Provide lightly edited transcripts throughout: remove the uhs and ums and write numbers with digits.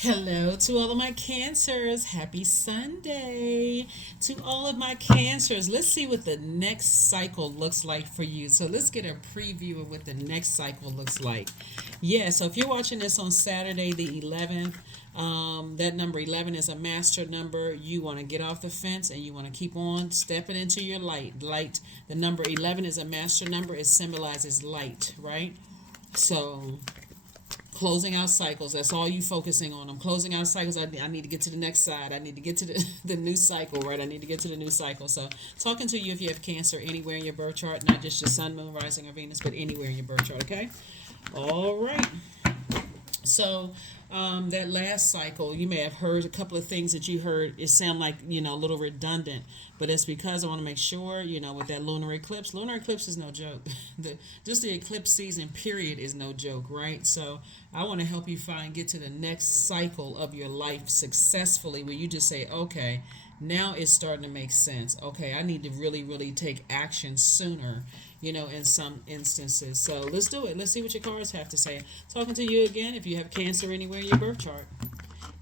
Hello to all of my cancers. Happy Sunday. To all of my cancers, let's see what the next cycle looks like for you. So let's get a preview of what the next cycle looks like. Yeah, so if you're watching this on Saturday the 11th, that number 11 is a master number. You want to get off the fence and you want to keep on stepping into your light. Light. The number 11 is a master number. It symbolizes light, right? So closing out cycles, that's all you focusing on. I'm closing out cycles. I need to get to the next side. I need to get to the new cycle, right? I need to get to the new cycle. So talking to you if you have cancer anywhere in your birth chart, not just your sun, moon, rising, or Venus, but anywhere in your birth chart. Okay. All right. So that last cycle, you may have heard a couple of things that you heard. It sound like a little redundant, but it's because I want to make sure with that lunar eclipse. Lunar eclipse is no joke. Just the eclipse season period is no joke, right? So I want to help you get to the next cycle of your life successfully, where you just say, okay, now it's starting to make sense. Okay, I need to really, really take action sooner, in some instances. So let's do it. Let's see what your cards have to say. Talking to you again if you have cancer anywhere in your birth chart.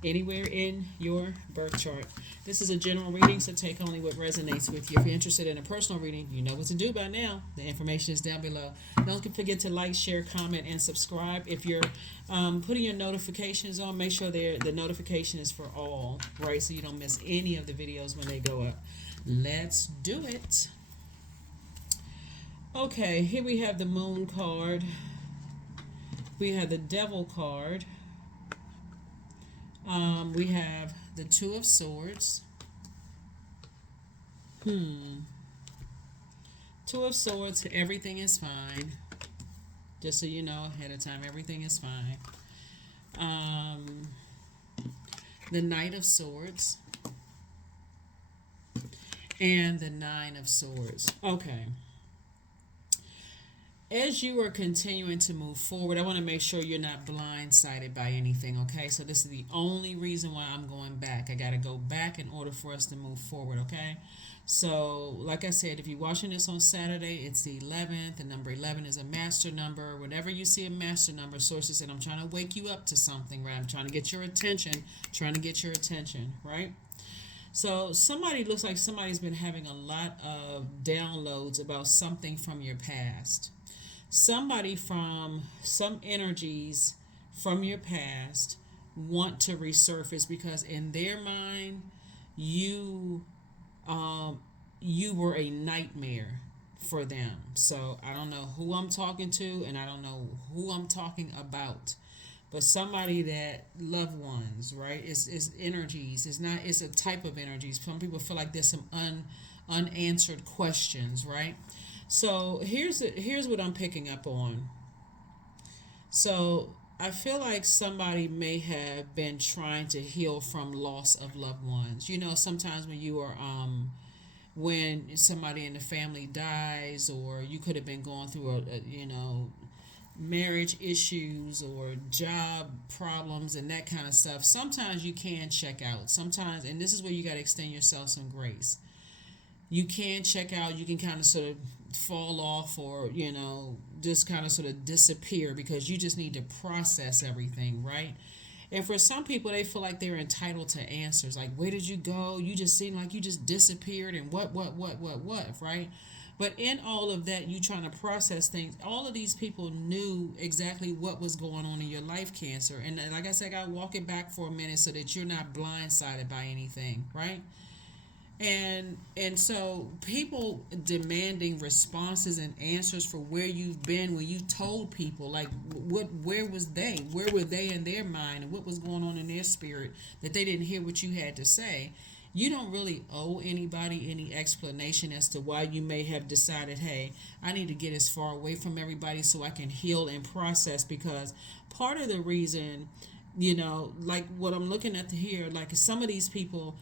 Anywhere in your birth chart. This is a general reading, so take only what resonates with you. If you're interested in a personal reading, you know what to do by now. The information is down below. Don't forget to like, share, comment, and subscribe. If you're putting your notifications on, make sure the notification is for all, right? So you don't miss any of the videos when they go up. Let's do it. Okay, here we have the Moon card. We have the Devil card. We have the Two of Swords. Two of Swords, everything is fine. Just so you know ahead of time, everything is fine. The Knight of Swords. And the Nine of Swords. Okay. As you are continuing to move forward, I want to make sure you're not blindsided by anything, okay? So this is the only reason why I'm going back. I got to go back in order for us to move forward, okay? So, like I said, if you're watching this on Saturday, it's the 11th. The number 11 is a master number. Whenever you see a master number, sources said, I'm trying to wake you up to something, right? I'm trying to get your attention, right? So looks like somebody's been having a lot of downloads about something from your past. Somebody from some energies from your past want to resurface because in their mind you you were a nightmare for them. So I don't know who I'm talking to and I don't know who I'm talking about, but somebody that loved ones, right? It's energies. It's a type of energies. Some people feel like there's some unanswered questions, right? So here's what I'm picking up on. So I feel like somebody may have been trying to heal from loss of loved ones. Sometimes when somebody in the family dies, or you could have been going through marriage issues or job problems and that kind of stuff. Sometimes you can check out. Sometimes, and this is where you got to extend yourself some grace. You can check out. You can kind of sort of fall off, or just kind of sort of disappear because you just need to process everything, right? And for some people, they feel like they're entitled to answers, like, where did you go? You just seem like you just disappeared, and what, right? But in all of that, you trying to process things. All of these people knew exactly what was going on in your life, Cancer. And like I said, I got to walk it back for a minute so that you're not blindsided by anything, right? And so people demanding responses and answers for where you've been when you told people, like, where were they in their mind, and what was going on in their spirit that they didn't hear what you had to say. You don't really owe anybody any explanation as to why you may have decided, hey, I need to get as far away from everybody so I can heal and process. Because part of the reason, like what I'm looking at here, like some of these people,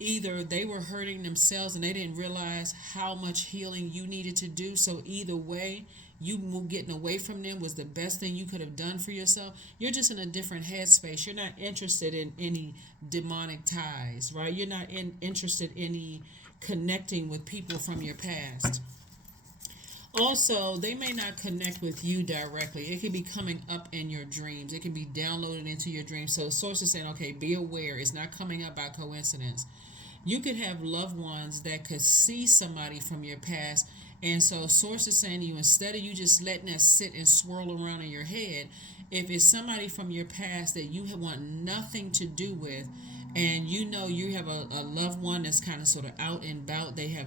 either they were hurting themselves and they didn't realize how much healing you needed to do. So either way, you getting away from them was the best thing you could have done for yourself. You're just in a different headspace. You're not interested in any demonic ties, right? You're not interested in any connecting with people from your past. Also, they may not connect with you directly. It could be coming up in your dreams. It can be downloaded into your dreams. So, source is saying, okay, be aware. It's not coming up by coincidence. You could have loved ones that could see somebody from your past. And so, source is saying to you, instead of you just letting that sit and swirl around in your head, if it's somebody from your past that you want nothing to do with, and you know you have a loved one that's kind of sort of out and about, they have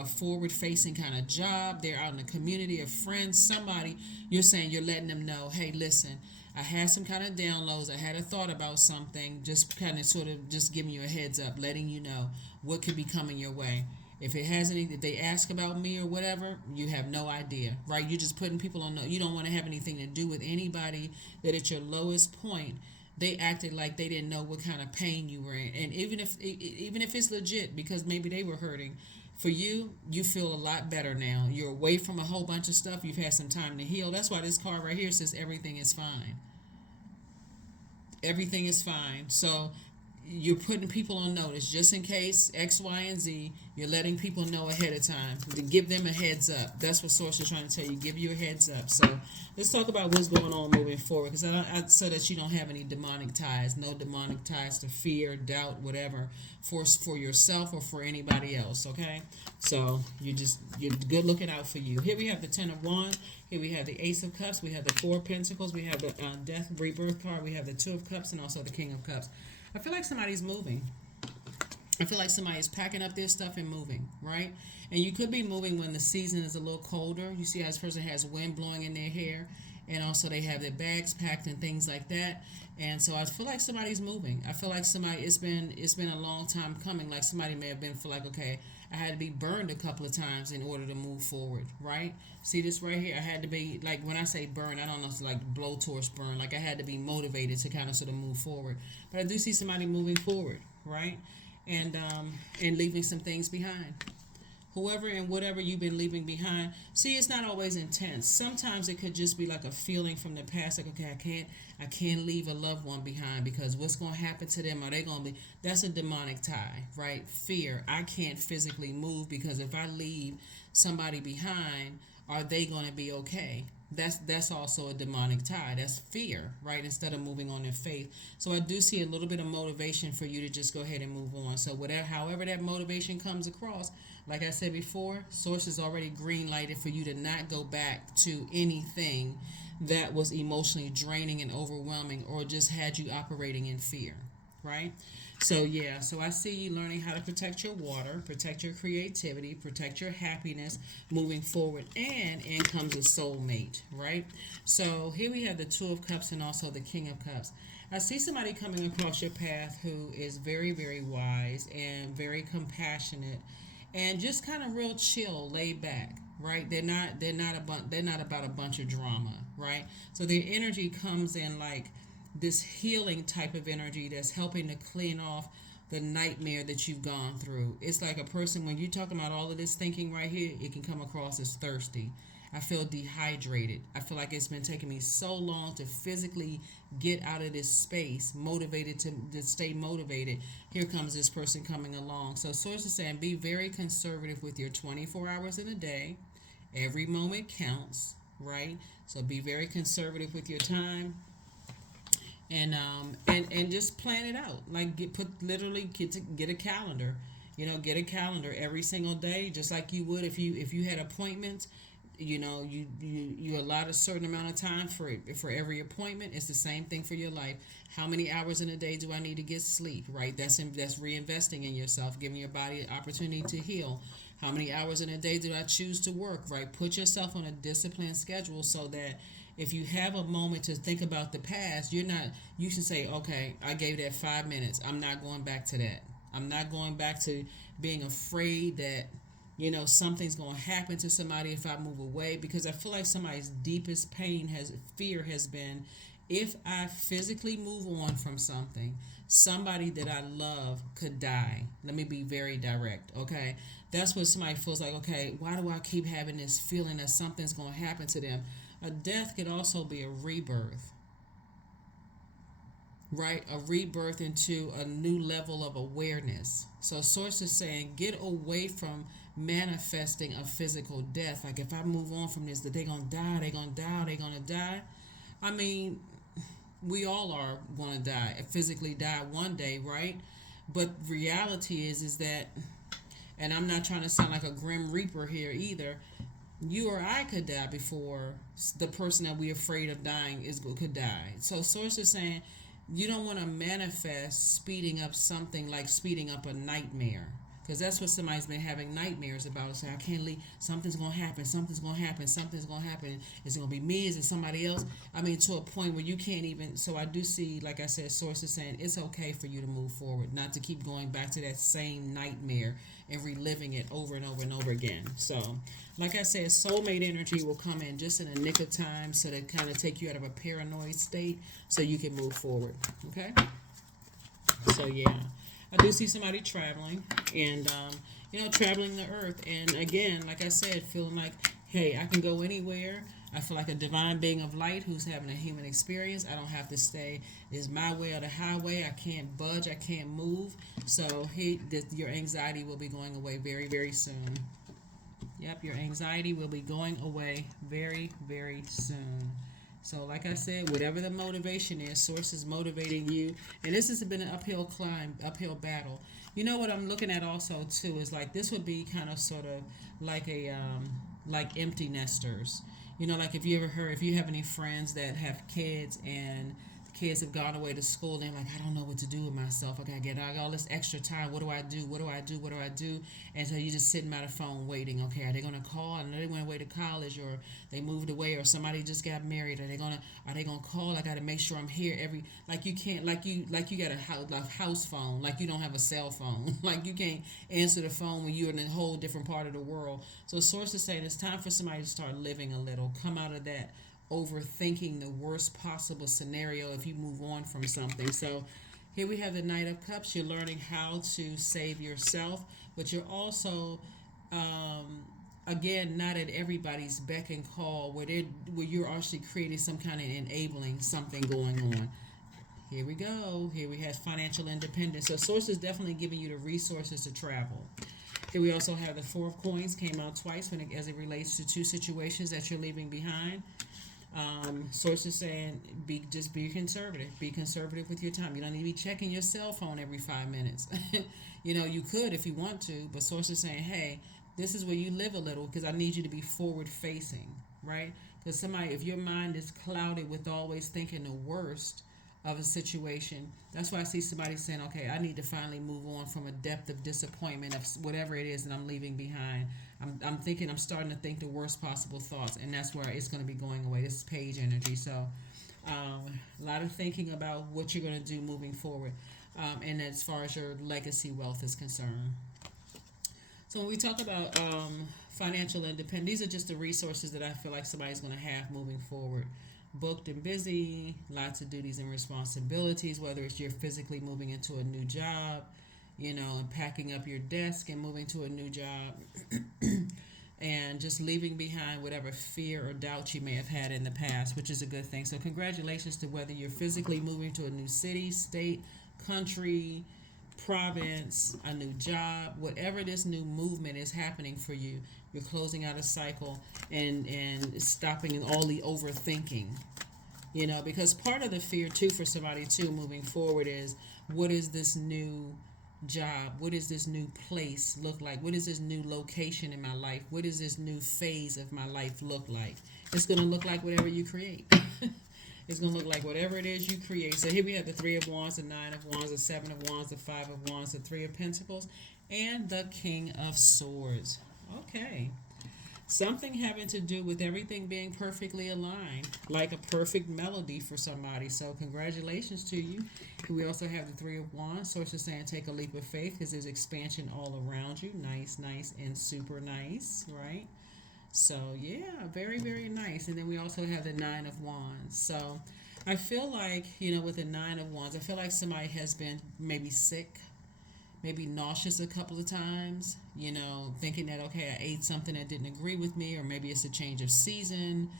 a forward facing kind of job, they're out in the community of friends, somebody, you're saying, you're letting them know, hey, listen, I had some kind of downloads, I had a thought about something, just kind of sort of just giving you a heads up, letting you know what could be coming your way. If it has any, if they ask about me or whatever, you have no idea, right? You're just putting people on. You don't want to have anything to do with anybody that at your lowest point they acted like they didn't know what kind of pain you were in, and even if it's legit, because maybe they were hurting. For you, you feel a lot better now. You're away from a whole bunch of stuff. You've had some time to heal. That's why this card right here says everything is fine. Everything is fine. So you're putting people on notice just in case X, Y, and Z. You're letting people know ahead of time to give them a heads up. That's what Source is trying to tell you. Give you a heads up. So let's talk about what's going on moving forward, because so that you don't have any demonic ties. No demonic ties to fear, doubt, whatever, for yourself or for anybody else. Okay. So you're good looking out for you. Here we have the Ten of Wands. Here we have the Ace of Cups. We have the Four of Pentacles. We have the Death Rebirth card. We have the Two of Cups and also the King of Cups. I feel like somebody's moving. I feel like somebody's packing up their stuff and moving, right? And you could be moving when the season is a little colder. You see how this person has wind blowing in their hair, and also they have their bags packed and things like that. And so I feel like somebody's moving. I feel like it's been a long time coming. Like somebody may have been for like, okay, I had to be burned a couple of times in order to move forward, right? See this right here? I had to be, like, when I say burn, I don't know if it's like blowtorch burn. Like I had to be motivated to kind of sort of move forward. But I do see somebody moving forward, right? And leaving some things behind. Whoever and whatever you've been leaving behind. See, it's not always intense. Sometimes it could just be like a feeling from the past, like, okay, I can't leave a loved one behind, because what's going to happen to them? Are they going to be? That's a demonic tie, right? Fear. I can't physically move, because if I leave somebody behind, are they going to be okay? That's also a demonic tie. That's fear, right? Instead of moving on in faith. So I do see a little bit of motivation for you to just go ahead and move on. So however that motivation comes across, like I said before, Source is already green lighted for you to not go back to anything that was emotionally draining and overwhelming, or just had you operating in fear, right? So yeah, so I see you learning how to protect your water, protect your creativity, protect your happiness moving forward, and in comes a soulmate, right? So here we have the Two of Cups and also the King of Cups. I see somebody coming across your path who is very, very wise and very compassionate, and just kind of real chill, laid back, right? They're not about a bunch of drama, right? So their energy comes in like this healing type of energy that's helping to clean off the nightmare that you've gone through. It's like a person, when you're talking about all of this thinking right here, it can come across as thirsty. I feel dehydrated. I feel like it's been taking me so long to physically get out of this space, motivated to stay motivated. Here comes this person coming along. So Source is saying, be very conservative with your 24 hours in a day. Every moment counts, right? So be very conservative with your time, and just plan it out. Like get a calendar. Get a calendar every single day, just like you would if you had appointments. You allot a certain amount of time for every appointment. It's the same thing for your life. How many hours in a day do I need to get sleep? Right. That's reinvesting in yourself, giving your body an opportunity to heal. How many hours in a day do I choose to work? Right. Put yourself on a disciplined schedule, so that if you have a moment to think about the past, you should say, okay, I gave that 5 minutes. I'm not going back to that. I'm not going back to being afraid that something's going to happen to somebody if I move away, because I feel like somebody's deepest fear has been, if I physically move on from something, somebody that I love could die. Let me be very direct, okay? That's what somebody feels like, okay, why do I keep having this feeling that something's going to happen to them? A death could also be a rebirth, right? A rebirth into a new level of awareness. So Source is saying, get away from manifesting a physical death. Like if I move on from this, that they're gonna die, they're gonna die, they're gonna die. I mean, we all are gonna die, physically die one day, right? But reality is that, and I'm not trying to sound like a grim reaper here either. You or I could die before the person that we're afraid of dying is could die. So source is saying you don't want to manifest speeding up something like speeding up a nightmare, because that's what somebody's been having nightmares about. Say, I can't leave. Something's gonna happen. Something's gonna happen. Something's gonna happen. Is it gonna be me? Is it somebody else? I mean, to a point where you can't even. So I do see, like I said, sources saying it's okay for you to move forward, not to keep going back to that same nightmare and reliving it over and over and over again. So, like I said, soulmate energy will come in just in a nick of time, so to kind of take you out of a paranoid state, so you can move forward. Okay. So yeah. I do see somebody traveling and, traveling the earth. And again, like I said, feeling like, hey, I can go anywhere. I feel like a divine being of light who's having a human experience. I don't have to stay. It's my way or the highway. I can't budge. I can't move. So your anxiety will be going away very, very soon. Yep, your anxiety will be going away very, very soon. So, like I said, whatever the motivation is, source is motivating you. And this has been an uphill climb, uphill battle. You know what I'm looking at also too is like this would be kind of sort of like like empty nesters. Like if you ever heard, if you have any friends that have kids and the kids have gone away to school, they're like, I don't know what to do with myself. I got all this extra time. What do I do? What do I do? What do I do? And so you're just sitting by the phone waiting. Okay, are they gonna call? I know they went away to college, or they moved away, or somebody just got married. Are they gonna call? I got to make sure I'm here every, like you can't, like you got a house phone, like you don't have a cell phone. Like you can't answer the phone when you're in a whole different part of the world. So sources saying it's time for somebody to start living a little, come out of that overthinking the worst possible scenario if you move on from something. So here we have the Knight of Cups. You're learning how to save yourself, but you're also, again, not at everybody's beck and call where you're actually creating some kind of enabling something going on. Here we go. Here we have financial independence. So source is definitely giving you the resources to travel. Here we also have the Four of Coins, came out twice as it relates to two situations that you're leaving behind. Sources saying just be conservative. Be conservative with your time. You don't need to be checking your cell phone every 5 minutes. You could if you want to, but sources saying, hey, this is where you live a little, because I need you to be forward facing, right? Because if your mind is clouded with always thinking the worst of a situation, that's why I see somebody saying, okay, I need to finally move on from a depth of disappointment of whatever it is that I'm leaving behind. I'm starting to think the worst possible thoughts, and that's where it's going to be going away. This is page energy. So a lot of thinking about what you're going to do moving forward, and as far as your legacy wealth is concerned. So when we talk about financial independence, these are just the resources that I feel like somebody's going to have moving forward. Booked and busy, lots of duties and responsibilities, whether it's you're physically moving into a new job, and packing up your desk and moving to a new job, and just leaving behind whatever fear or doubt you may have had in the past, which is a good thing. So congratulations to whether you're physically moving to a new city, state, country, province, a new job, whatever this new movement is happening for you, you're closing out a cycle and stopping all the overthinking. Because part of the fear too for somebody too moving forward is, what is this new job? What does this new place look like? What is this new location in my life? What does this new phase of my life look like? It's going to look like whatever you create. It's going to look like whatever it is you create. So here we have the Three of Wands, the Nine of Wands, the Seven of Wands, the Five of Wands, the Three of Pentacles, and the King of Swords. Okay. Something having to do with everything being perfectly aligned, like a perfect melody for somebody. So congratulations to you. We also have the Three of Wands. Sources saying take a leap of faith, because there's expansion all around you. Nice, nice, and super nice, right? So yeah, very, very nice. And then we also have the Nine of Wands. So I feel like, with the Nine of Wands, I feel like somebody has been maybe sick, maybe nauseous a couple of times, thinking that, okay, I ate something that didn't agree with me, or maybe it's a change of season.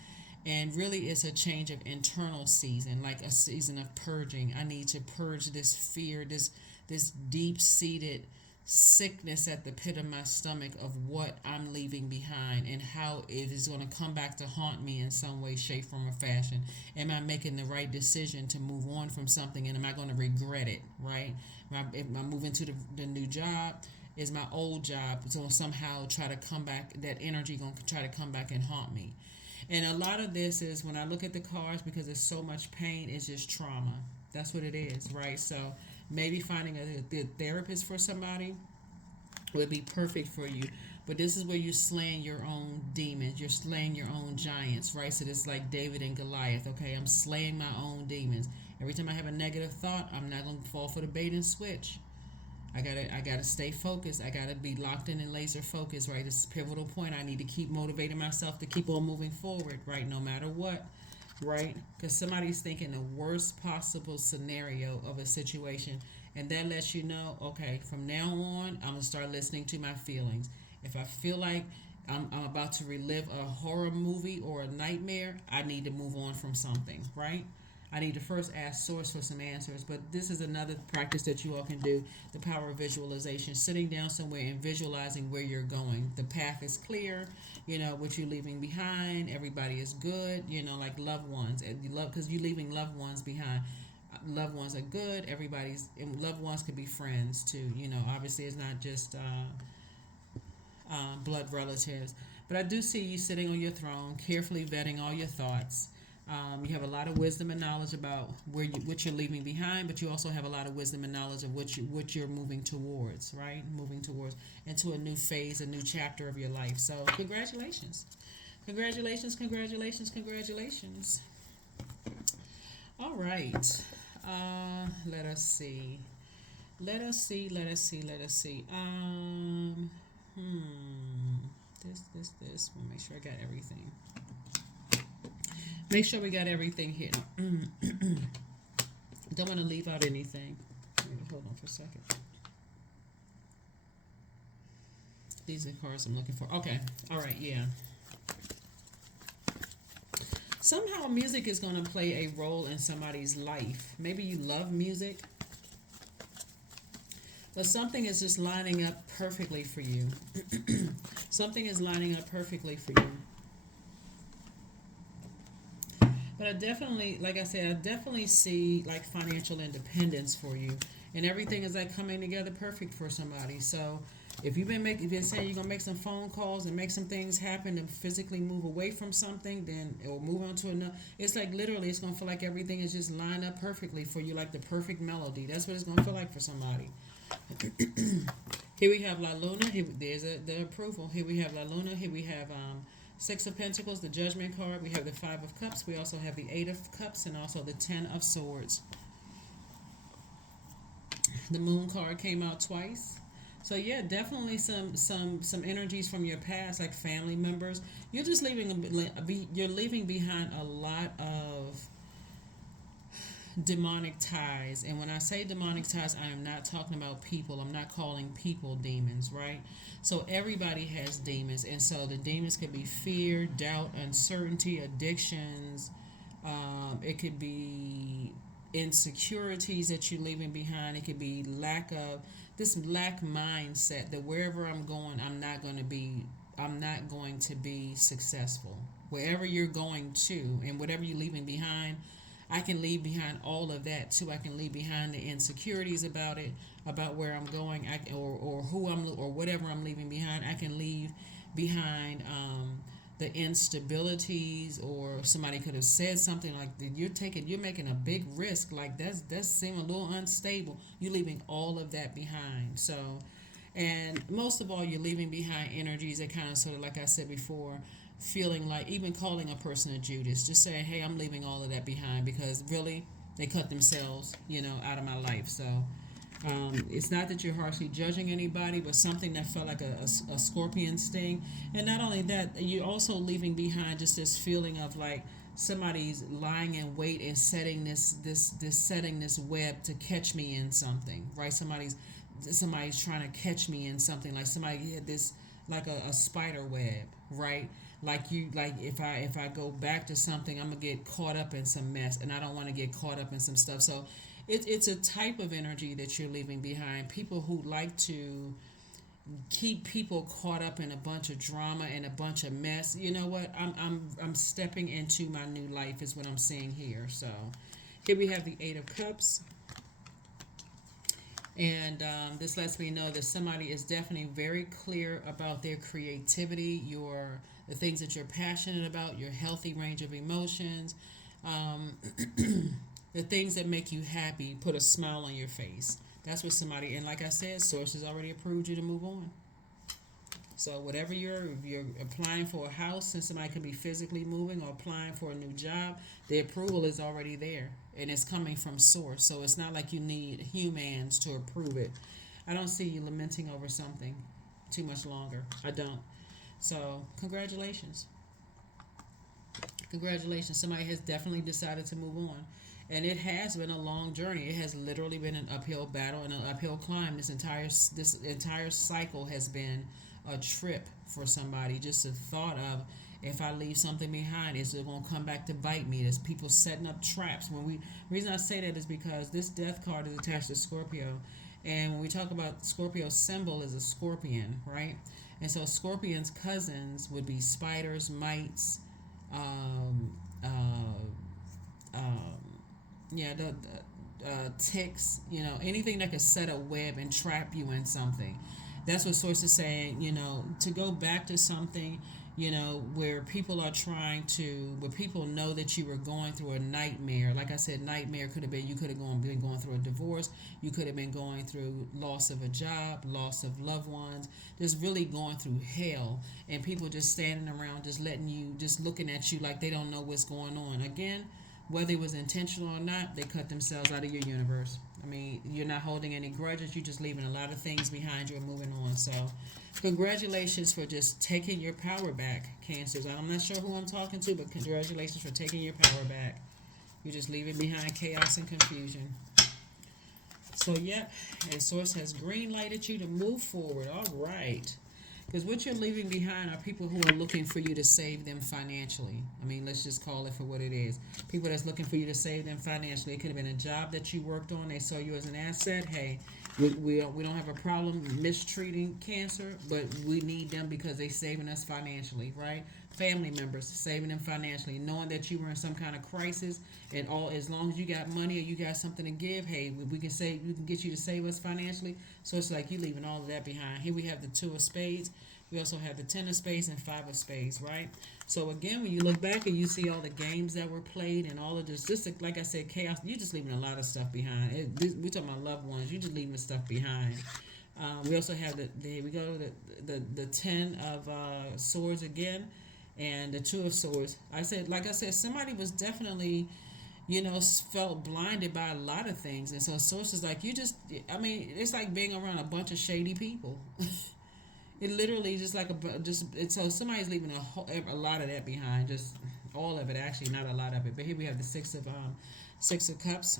And really it's a change of internal season, like a season of purging. I need to purge this fear, this deep-seated sickness at the pit of my stomach of what I'm leaving behind and how it is going to come back to haunt me in some way, shape, form, or fashion. Am I making the right decision to move on from something, and am I going to regret it, right? Am I moving to the new job? Is my old job so somehow try to come back? That energy going to try to come back and haunt me. And a lot of this is when I look at the cards, because there's so much pain, it's just trauma. That's what it is, right? So maybe finding a therapist for somebody would be perfect for you. But this is where you're slaying your own demons. You're slaying your own giants, right? So this is like David and Goliath. Okay, I'm slaying my own demons. Every time I have a negative thought, I'm not going to fall for the bait and switch. I gotta stay focused. I gotta be locked in and laser focused, right? This is a pivotal point. I need to keep motivating myself to keep on moving forward, right? No matter what, right? Because somebody's thinking the worst possible scenario of a situation, and that lets you know, okay, from now on, I'm gonna start listening to my feelings. If I feel like I'm about to relive a horror movie or a nightmare, I need to move on from something, right? I need to first ask source for some answers. But this is another practice that you all can do, the power of visualization. Sitting down somewhere and visualizing where you're going. The path is clear, what you're leaving behind. Everybody is good, like loved ones. And you love because you're leaving loved ones behind. Loved ones are good. And loved ones could be friends too. Obviously it's not just blood relatives. But I do see you sitting on your throne, carefully vetting all your thoughts. You have a lot of wisdom and knowledge about what you're leaving behind, but you also have a lot of wisdom and knowledge of what you're moving towards, right? Moving towards into a new phase, a new chapter of your life. So congratulations, congratulations, congratulations, congratulations. All right. Let us see. Let us see. Let us see. Let us see. This. We'll make sure I got everything. Make sure we got everything here. Don't want to leave out anything. Hold on for a second. These are the cards I'm looking for. Okay. All right. Yeah. Somehow music is going to play a role in somebody's life. Maybe you love music, but something is just lining up perfectly for you. Something is lining up perfectly for you. But I definitely, like I said, I definitely see like financial independence for you, and everything is like coming together perfect for somebody. So if you've been saying you're gonna make some phone calls and make some things happen to physically move away from something, then or move on to another, it's like literally it's gonna feel like everything is just lined up perfectly for you, like the perfect melody. That's what it's gonna feel like for somebody. Here we have La Luna. There's the approval. Here we have La Luna. Here we have Six of Pentacles, the Judgment card. We have the Five of Cups. We also have the Eight of Cups and also the Ten of Swords. The Moon card came out twice. So yeah, definitely some energies from your past, like family members. You're leaving behind a lot of demonic ties. And when I say demonic ties, I am not talking about people. I'm not calling people demons, right? So everybody has demons, and so the demons could be fear, doubt, uncertainty, addictions. It could be insecurities that you're leaving behind. It could be lack mindset that wherever I'm going, I'm not going to be successful. Wherever you're going to, and whatever you're leaving behind, I can leave behind all of that too. I can leave behind the insecurities about it, about where I'm going, or who or whatever I'm leaving behind. I can leave behind the instabilities, or somebody could have said something like you're making a big risk, like that's seem a little unstable. You're leaving all of that behind. So, and most of all, you're leaving behind energies that kind of sort of, like I said before, feeling like even calling a person a Judas, just saying, hey, I'm leaving all of that behind, because really they cut themselves, out of my life. So it's not that you're harshly judging anybody, but something that felt like a scorpion sting. And not only that, you're also leaving behind just this feeling of like somebody's lying in wait and setting this web to catch me in something, right? Somebody's trying to catch me in something, like somebody had this like a spider web, right? Like if I go back to something, I'm gonna get caught up in some mess, and I don't want to get caught up in some stuff. So It's a type of energy that you're leaving behind. People who like to keep people caught up in a bunch of drama and a bunch of mess. You know what? I'm stepping into my new life is what I'm seeing here. So here we have the Eight of Cups. And this lets me know that somebody is definitely very clear about their creativity, the things that you're passionate about, your healthy range of emotions, um, the things that make you happy, put a smile on your face. That's what somebody, and like I said, Source has already approved you to move on. So whatever if you're applying for a house and somebody can be physically moving or applying for a new job, the approval is already there and it's coming from source. So it's not like you need humans to approve it. I don't see you lamenting over something too much longer. I don't. So congratulations. Congratulations. Somebody has definitely decided to move on. And it has been a long journey. It has literally been an uphill battle and an uphill climb. This entire cycle has been a trip for somebody. Just the thought of, if I leave something behind, is it going to come back to bite me? There's people setting up traps. Reason I say that is because this death card is attached to Scorpio, and when we talk about Scorpio, symbol is a scorpion, right? And so scorpions' cousins would be spiders, mites, um, um, yeah, the ticks, anything that could set a web and trap you in something. That's what Source is saying, to go back to something, where people are where people know that you were going through a nightmare. Like I said, nightmare could have been, you could have been going through a divorce, you could have been going through loss of a job, loss of loved ones, just really going through hell, and people just standing around, just looking at you like they don't know what's going on. Again, whether it was intentional or not, they cut themselves out of your universe. I mean, you're not holding any grudges. You're just leaving a lot of things behind you and moving on. So, congratulations for just taking your power back, Cancers. I'm not sure who I'm talking to, but congratulations for taking your power back. You're just leaving behind chaos and confusion. So, yep, and Source has green lighted you to move forward. All right. Because what you're leaving behind are people who are looking for you to save them financially. I mean, let's just call it for what it is. People that's looking for you to save them financially. It could have been a job that you worked on. They saw you as an asset. Hey, we don't have a problem mistreating Cancer, but we need them because they're saving us financially, right? Family members saving them financially, knowing that you were in some kind of crisis, and as long as you got money or you got something to give, hey, we can get you to save us financially. So it's like you leaving all of that behind. Here we have the Two of Spades. We also have the Ten of Spades and Five of Spades, right? So again, when you look back and you see all the games that were played and all of this, just like I said, chaos, you're just leaving a lot of stuff behind. We're talking about loved ones. You're just leaving stuff behind. We also have the Ten of Swords again, and the Two of Swords. Like I said, somebody was definitely, felt blinded by a lot of things, and so Source is like, it's like being around a bunch of shady people. It literally so somebody's leaving a lot of that behind, just all of it, actually, not a lot of it. But here we have the Six of Cups.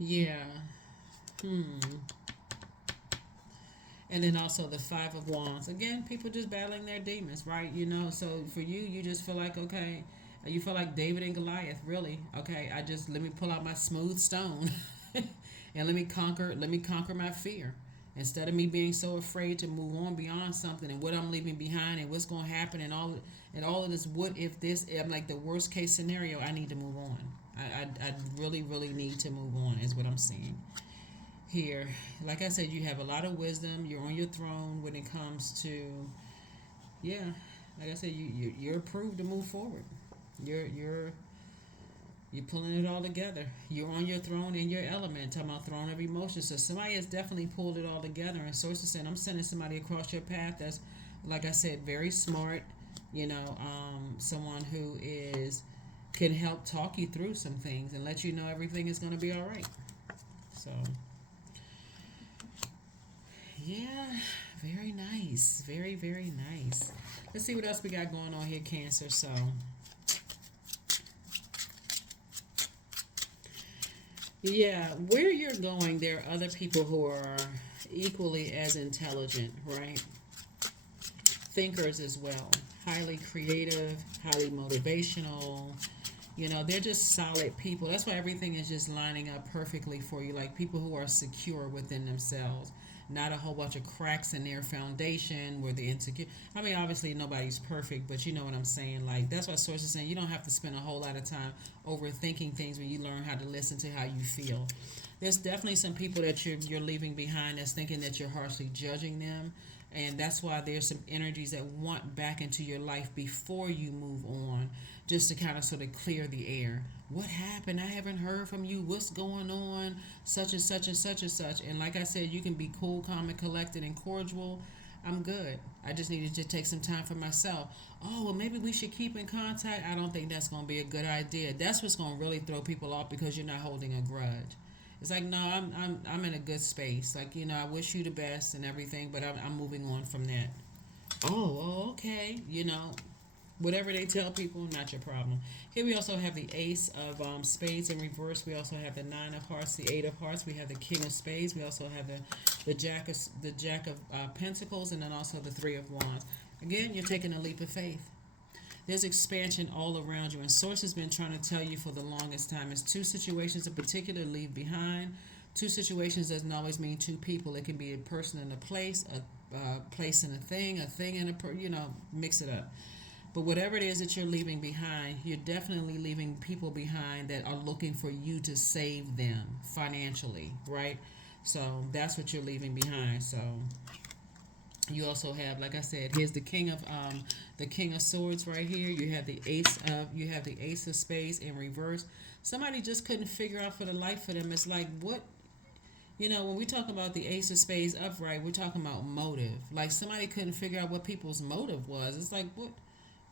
Yeah. And then also the Five of Wands. Again, people just battling their demons, right? So for you, you just feel like, okay, you feel like David and Goliath, really. Okay, let me pull out my smooth stone and let me conquer my fear. Instead of me being so afraid to move on beyond something and what I'm leaving behind and what's going to happen and all of this, what if this, I'm like the worst case scenario, I need to move on. I really, really need to move on is what I'm seeing here. Like I said, you have a lot of wisdom. You're on your throne when it comes to, yeah, like I said, you're approved to move forward. You're pulling it all together. You're on your throne in your element. Talking about throne of emotions. So somebody has definitely pulled it all together. And Source is saying, I'm sending somebody across your path that's, like I said, very smart. Someone who can help talk you through some things and let you know everything is going to be all right. So, yeah, very nice. Very, very nice. Let's see what else we got going on here, Cancer. So, yeah, where you're going, there are other people who are equally as intelligent, right? Thinkers as well. Highly creative, highly motivational, They're just solid people. That's why everything is just lining up perfectly for you. Like people who are secure within themselves, not a whole bunch of cracks in their foundation where they're insecure. I mean, obviously nobody's perfect, but you know what I'm saying. Like that's why Source is saying you don't have to spend a whole lot of time overthinking things when you learn how to listen to how you feel. There's definitely some people that you're leaving behind that's thinking that you're harshly judging them, and that's why there's some energies that want back into your life before you move on, just to kind of sort of clear the air. What happened? I haven't heard from you. What's going on? Such and such and such and such. And like I said, you can be cool, calm, and collected and cordial. I'm good. I just needed to take some time for myself. Oh, well, maybe we should keep in contact. I don't think that's going to be a good idea. That's what's going to really throw people off because you're not holding a grudge. It's like, no, I'm in a good space. Like, I wish you the best and everything, but I'm moving on from that. Oh, okay. Whatever they tell people, not your problem. Here we also have the Ace of Spades in reverse. We also have the Nine of Hearts, the Eight of Hearts. We have the King of Spades. We also have the Jack of Pentacles, and then also the Three of Wands. Again, you're taking a leap of faith. There's expansion all around you, and Source has been trying to tell you for the longest time. It's two situations in particular leave behind. Two situations doesn't always mean two people. It can be a person and a place, a place and a thing and mix it up. But whatever it is that you're leaving behind, you're definitely leaving people behind that are looking for you to save them financially, right? So that's what you're leaving behind. So you also have, like I said, here's the King of Swords right here. You have the Ace of Spades in reverse. Somebody just couldn't figure out for the life of them. It's like what. When we talk about the Ace of Spades upright, we're talking about motive. Like somebody couldn't figure out what people's motive was. It's like, what?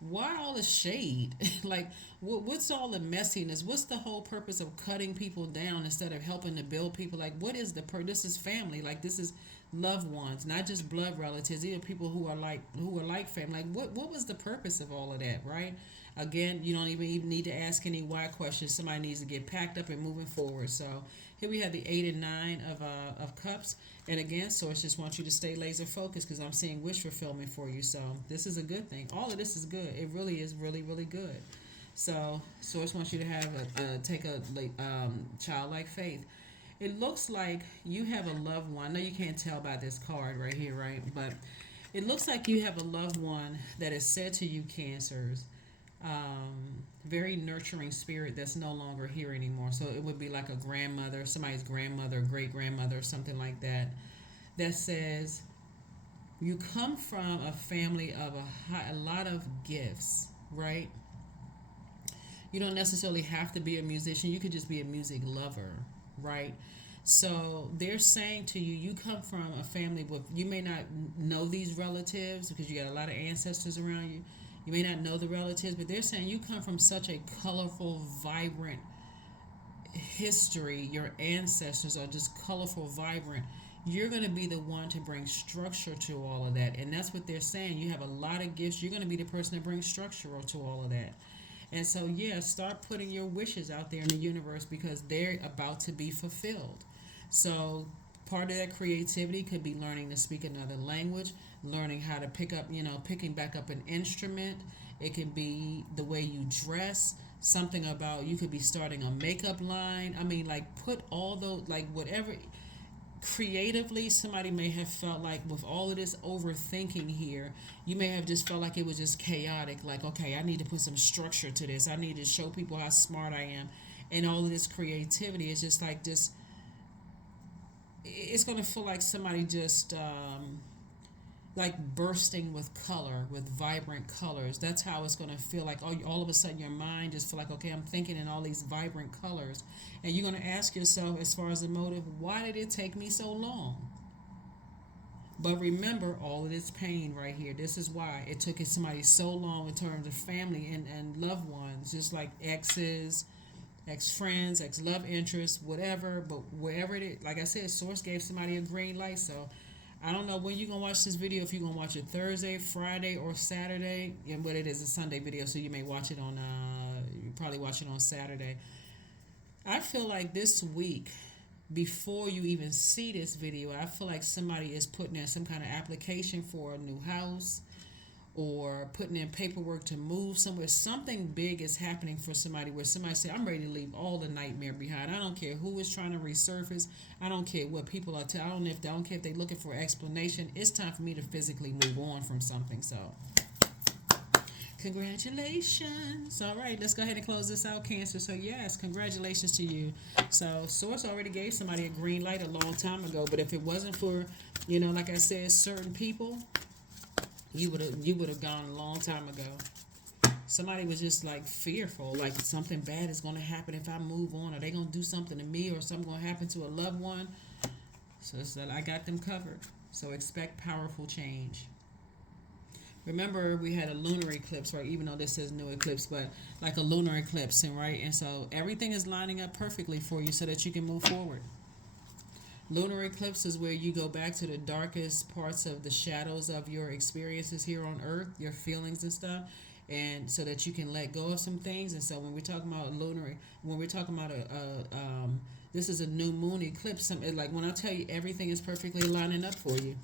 Why all the shade? Like, what's all the messiness? What's the whole purpose of cutting people down instead of helping to build people? Like, what is this is family. Like, this is loved ones, not just blood relatives. These are people who are like family. Like, what was the purpose of all of that, right? Again, you don't even need to ask any why questions. Somebody needs to get packed up and moving forward. So here we have the 8 and 9 of cups. And again, Source just wants you to stay laser focused because I'm seeing wish fulfillment for you. So this is a good thing. All of this is good. It really is really, really good. So Source wants you to have take a childlike faith. It looks like you have a loved one. I know you can't tell by this card right here, right? But it looks like you have a loved one that is said to you, Cancers, very nurturing spirit that's no longer here anymore. So it would be like a grandmother, somebody's grandmother, great grandmother, something like that. That says you come from a family of a lot of gifts, right? You don't necessarily have to be a musician. You could just be a music lover, right? So they're saying to you, you come from a family with, you may not know these relatives because you got a lot of ancestors around you. You may not know the relatives, but they're saying you come from such a colorful, vibrant history. Your ancestors are just colorful, vibrant. You're going to be the one to bring structure to all of that. And that's what they're saying. You have a lot of gifts. You're going to be the person that brings structure to all of that. And so, yeah, start putting your wishes out there in the universe because they're about to be fulfilled. So part of that creativity could be learning to speak another language, learning how to picking back up an instrument. It could be the way you dress, something about, you could be starting a makeup line. I mean, like, put all those, like, whatever. Creatively, somebody may have felt like with all of this overthinking here, you may have just felt like it was just chaotic. Like, okay, I need to put some structure to this. I need to show people how smart I am. And all of this creativity is just like this. It's going to feel like somebody just like bursting with color, with vibrant colors. That's how it's going to feel like all of a sudden your mind just feel like, okay, I'm thinking in all these vibrant colors. And you're going to ask yourself, as far as the motive, why did it take me so long? But remember all of this pain right here. This is why it took somebody so long in terms of family and loved ones, just like exes, ex-friends, ex-love interests, whatever. But wherever it is, like I said, Source gave somebody a green light. So I don't know when you're going to watch this video, if you're going to watch it Thursday, Friday, or Saturday. And what it is, a Sunday video, so you may watch it on, you probably watch it on Saturday. I feel like this week, before you even see this video, I feel like somebody is putting in some kind of application for a new house, or putting in paperwork to move somewhere. Something big is happening for somebody where somebody say, I'm ready to leave all the nightmare behind. I don't care who is trying to resurface. I don't care what people are telling. I don't care if they're looking for explanation. It's time for me to physically move on from something. So congratulations. All right, let's go ahead and close this out, Cancer. So yes, congratulations to you. So Source already gave somebody a green light a long time ago, but if it wasn't for, like I said, certain people, you would have gone a long time ago. Somebody was just like fearful, like something bad is going to happen if I move on. Are they going to do something to me, or something going to happen to a loved one? So it's that I got them covered. So expect powerful change. Remember, we had a lunar eclipse, right? Even though this says new eclipse, but like a lunar eclipse, and right? And so everything is lining up perfectly for you so that you can move forward. Lunar eclipse is where you go back to the darkest parts of the shadows of your experiences here on Earth, your feelings and stuff, and so that you can let go of some things. And so when we're talking about lunar, when we're talking about this is a new moon eclipse. Like when I tell you everything is perfectly lining up for you.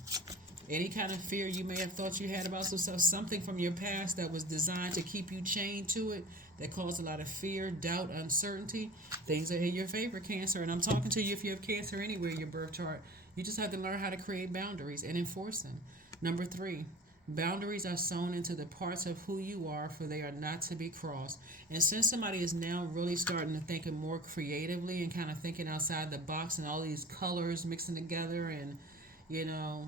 Any kind of fear you may have thought you had about something from your past that was designed to keep you chained to it, that caused a lot of fear, doubt, uncertainty, things are in your favor, Cancer. And I'm talking to you if you have Cancer anywhere in your birth chart. You just have to learn how to create boundaries and enforce them. Number 3, boundaries are sewn into the parts of who you are, for they are not to be crossed. And since somebody is now really starting to think more creatively and kind of thinking outside the box, and all these colors mixing together, and you know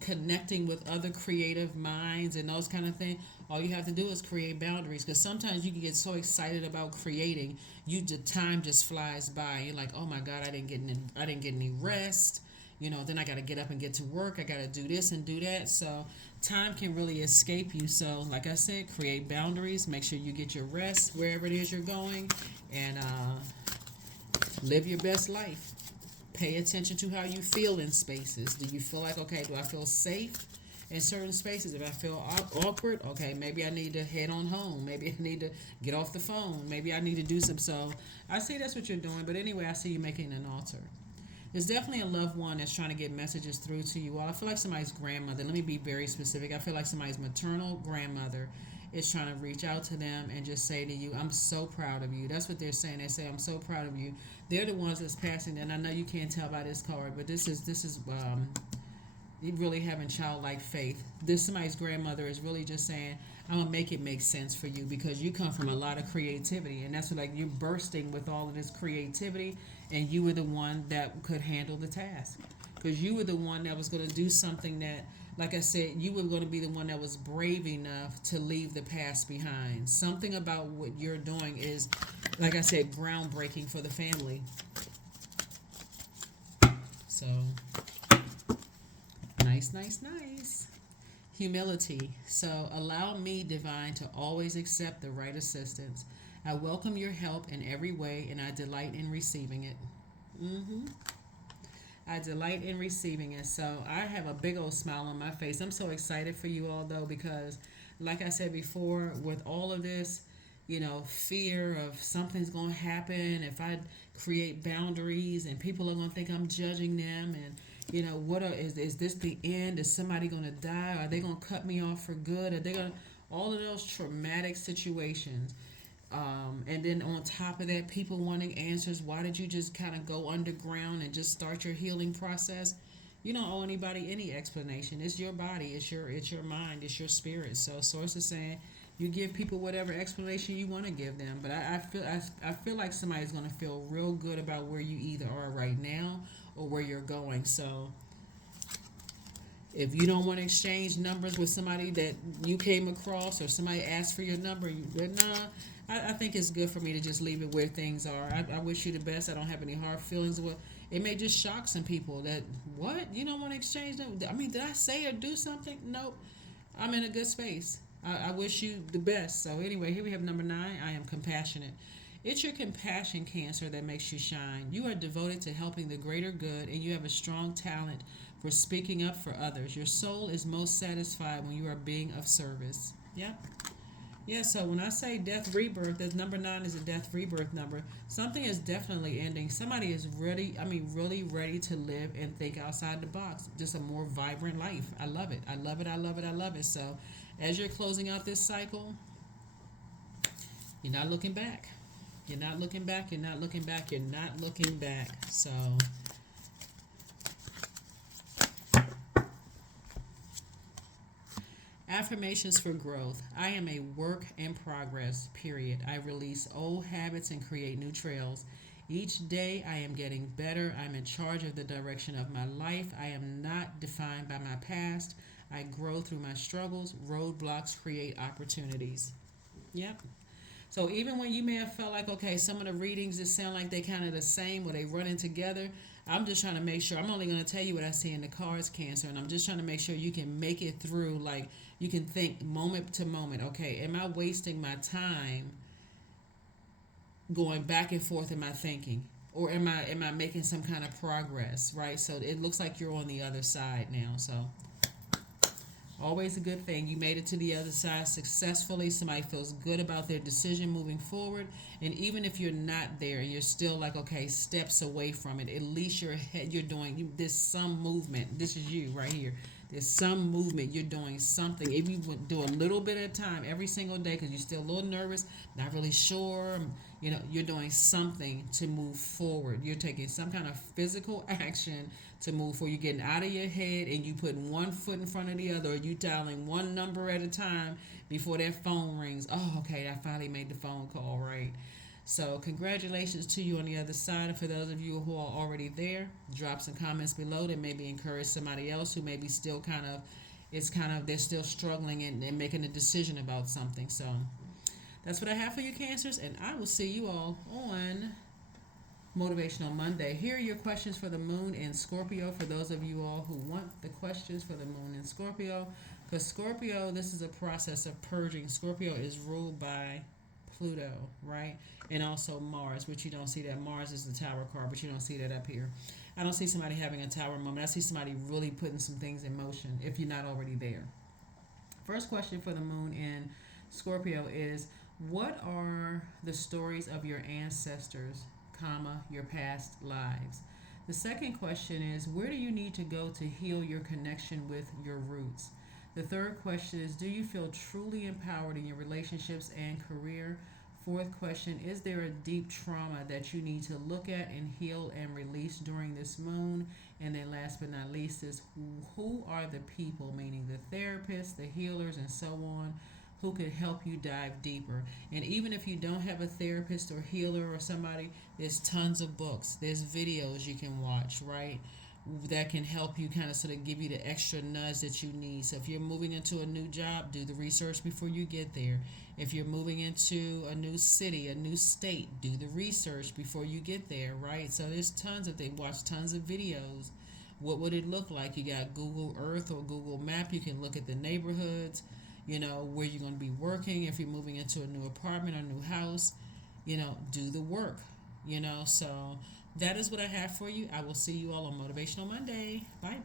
connecting with other creative minds and those kind of things, all you have to do is create boundaries. Because sometimes you can get so excited about creating, the time just flies by. You're like, oh my God, I didn't get any rest. Then I got to get up and get to work. I got to do this and do that. So time can really escape you. So like I said, create boundaries. Make sure you get your rest wherever it is you're going, and live your best life. Pay attention to how you feel in spaces. Do you feel like, okay, do I feel safe in certain spaces? If I feel awkward, okay, maybe I need to head on home. Maybe I need to get off the phone. Maybe I need to do some. So I see that's what you're doing. But anyway, I see you making an altar. There's definitely a loved one that's trying to get messages through to you all. I feel like somebody's grandmother. Let me be very specific. I feel like somebody's maternal grandmother is trying to reach out to them and just say to you, I'm so proud of you. That's what they're saying. They say, I'm so proud of you. They're the ones that's passing. And I know you can't tell by this card, but this is really having childlike faith. Somebody's grandmother is really just saying, I'm going to make it make sense for you, because you come from a lot of creativity. And that's what, like, you're bursting with all of this creativity, and you were the one that could handle the task. Because you were the one that was going to do something that, like I said, you were going to be the one that was brave enough to leave the past behind. Something about what you're doing is, like I said, groundbreaking for the family. So, nice. Humility. So, allow me, divine, to always accept the right assistance. I welcome your help in every way, and I delight in receiving it. I delight in receiving it. So I have a big old smile on my face. I'm so excited for you all, though, because like I said before, with all of this, fear of something's going to happen if I create boundaries, and people are going to think I'm judging them, and is this the end? Is somebody going to die? Are they going to cut me off for good? Are they going to, all of those traumatic situations. And then on top of that, people wanting answers. Why did you just kind of go underground and just start your healing process? You don't owe anybody any explanation. It's your body. It's your mind. It's your spirit. So Source is saying you give people whatever explanation you want to give them. But I feel like somebody's going to feel real good about where you either are right now or where you're going. So if you don't want to exchange numbers with somebody that you came across, or somebody asked for your number, I think it's good for me to just leave it where things are. I wish you the best. I don't have any hard feelings. It may just shock some people that, what? You don't want to exchange them? I mean, did I say or do something? Nope. I'm in a good space. I wish you the best. So anyway, here we have number 9. I am compassionate. It's your compassion, Cancer, that makes you shine. You are devoted to helping the greater good, and you have a strong talent for speaking up for others. Your soul is most satisfied when you are being of service. Yep. Yeah, so when I say death rebirth, that number 9 is a death rebirth number. Something is definitely ending. Somebody is ready, I mean, really ready to live and think outside the box. Just a more vibrant life. I love it. I love it. I love it. I love it. So as you're closing out this cycle, you're not looking back. You're not looking back. You're not looking back. You're not looking back. So affirmations for growth. I am a work in progress, period. I release old habits and create new trails. Each day I am getting better. I'm in charge of the direction of my life. I am not defined by my past. I grow through my struggles. Roadblocks create opportunities. Yep. So even when you may have felt like, okay, some of the readings just sound like they kind of the same or they running together, I'm just trying to make sure. I'm only going to tell you what I see in the cards, Cancer, and I'm just trying to make sure you can make it through. Like you can think moment to moment. Okay, am I wasting my time going back and forth in my thinking, or am I making some kind of progress? Right. So it looks like you're on the other side now. So always a good thing. You made it to the other side successfully. Somebody feels good about their decision moving forward. And even if you're not there and you're still like, okay, steps away from it, at least you're doing, there's some movement. This is you right here. There's some movement. You're doing something. If you would do a little bit at a time every single day because you're still a little nervous, not really sure, you're doing something to move forward. You're taking some kind of physical action to move forward. You're getting out of your head and you putting one foot in front of the other, or you dialing one number at a time before that phone rings. Oh, okay, I finally made the phone call, right? So congratulations to you on the other side. And for those of you who are already there, drop some comments below that maybe encourage somebody else who maybe still they're still struggling and making a decision about something. So that's what I have for you, Cancers, and I will see you all on Motivational Monday. Here are your questions for the moon in Scorpio for those of you all who want the questions for the moon in Scorpio. Because Scorpio, this is a process of purging. Scorpio is ruled by Pluto, right? And also Mars, which you don't see that. Mars is the tower card, but you don't see that up here. I don't see somebody having a tower moment. I see somebody really putting some things in motion if you're not already there. First question for the moon in Scorpio is, what are the stories of your ancestors, comma, your past lives? The second question is, where do you need to go to heal your connection with your roots? The third question is, do you feel truly empowered in your relationships and career? Fourth question, is there a deep trauma that you need to look at and heal and release during this moon? And then last but not least is, who are the people, meaning the therapists, the healers, and so on, who could help you dive deeper? And even if you don't have a therapist or healer or somebody, there's tons of books, there's videos you can watch, right? That can help you kind of sort of give you the extra nudge that you need. So if you're moving into a new job, do the research before you get there. If you're moving into a new city, a new state, do the research before you get there, right? So there's tons of things. Watch tons of videos. What would it look like? You got Google Earth or Google Map. You can look at the neighborhoods, where you're going to be working. If you're moving into a new apartment or new house, do the work, so that is what I have for you. I will see you all on Motivational Monday. Bye.